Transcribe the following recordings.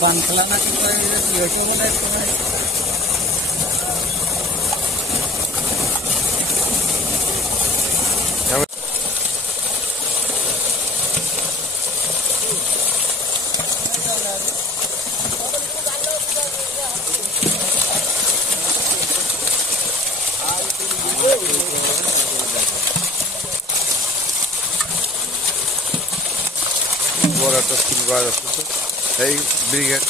পান খেলা না কি করে হয়েছে মনে হয় বড় একটা স্কুল বাস আছে এই ব্রিগেড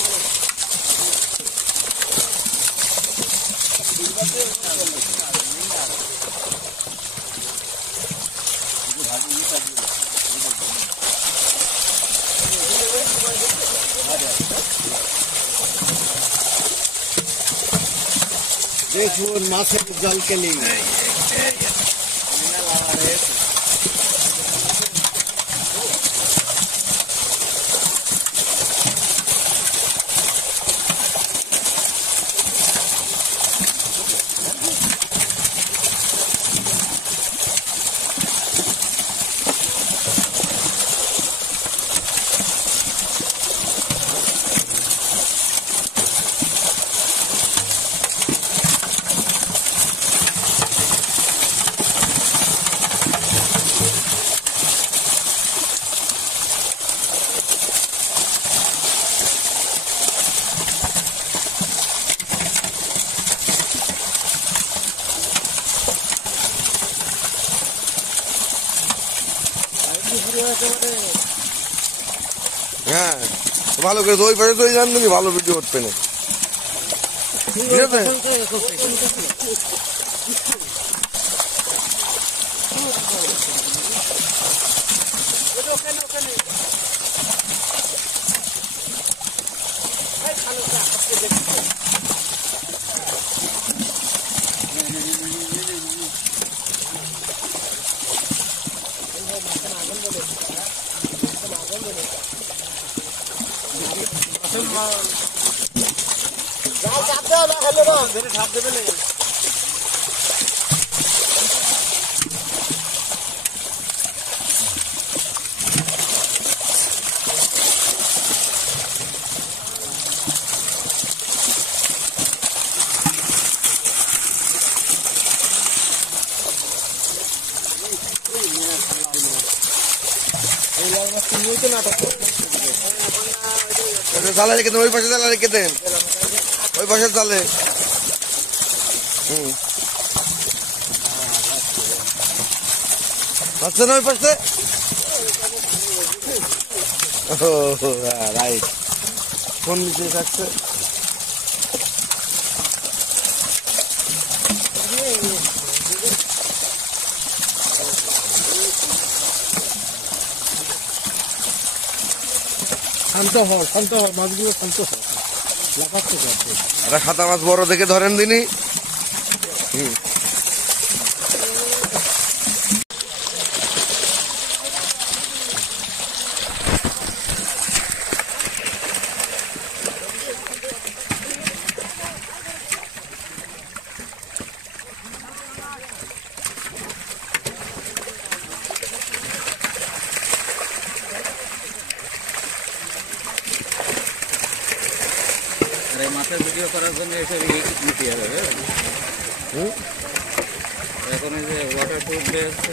দেখুন মাছের জাল কেলি হ্যাঁ ভালো করে ওই পাশে তো ওই জান ভালো ভিডিও করতে না ঠিক আছে জালে রেখে দেন ওই পাশে জালে রেখে দেন ওই পাশে জালে আচ্ছা না ওই পাশে রাইট ফোন নিচে থাকছে শান্ত হও মাছগুলো শান্ত হও লাফাচ্ছে করছে একটা খাতা মাছ বড় দেখে ধরেন দিনি মাছের ভিডিও করার জন্য এসব নিতে হবে এখন এই যে ওয়াটার প্রুফ দিয়েছে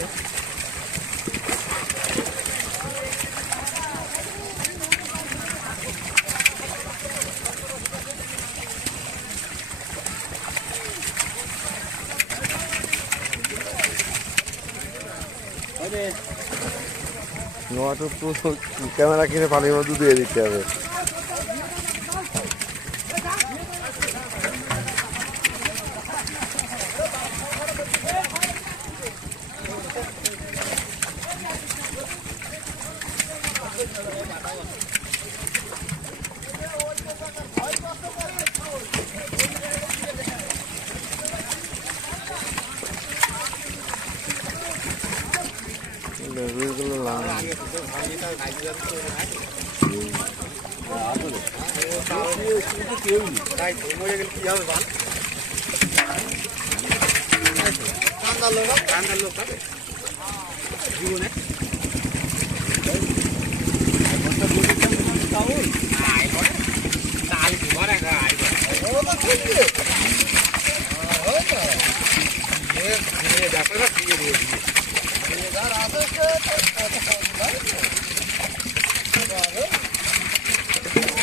ওয়াটার প্রুফ ক্যামেরা কিনে পানির মধ্যে দিয়ে দিতে হবে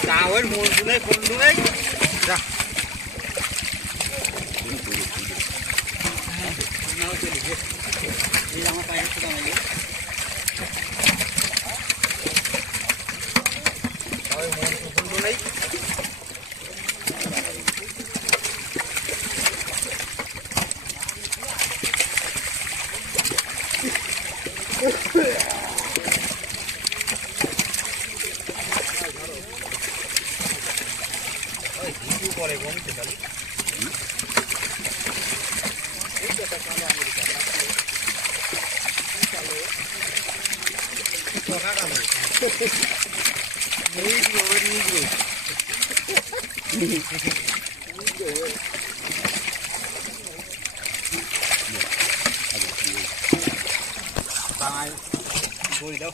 টাওয়ার মোড় নাই কোন নাই যা নাও চলি এই আমার পায়ে তো নাই টাওয়ার মোড় কোন নাই করে গমতে তাহলে এই কথা কালো আমেরিকা চালো টাকা কালো এই ওভার নিগ্রো তাই বই দাও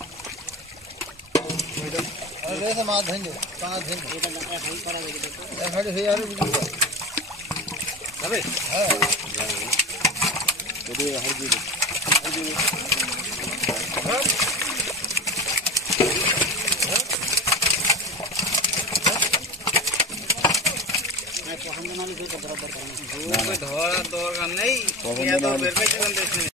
अरे ऐसा मार देंगे पांच दिन ये बंदा का भाई पड़ा देगी देखो खड़े है यार बुझूगा अबे हां तो ये हर जी मैं पसंद ना भी बराबर करना धोरा दौर का नहीं ये तो बेर पे चलन देते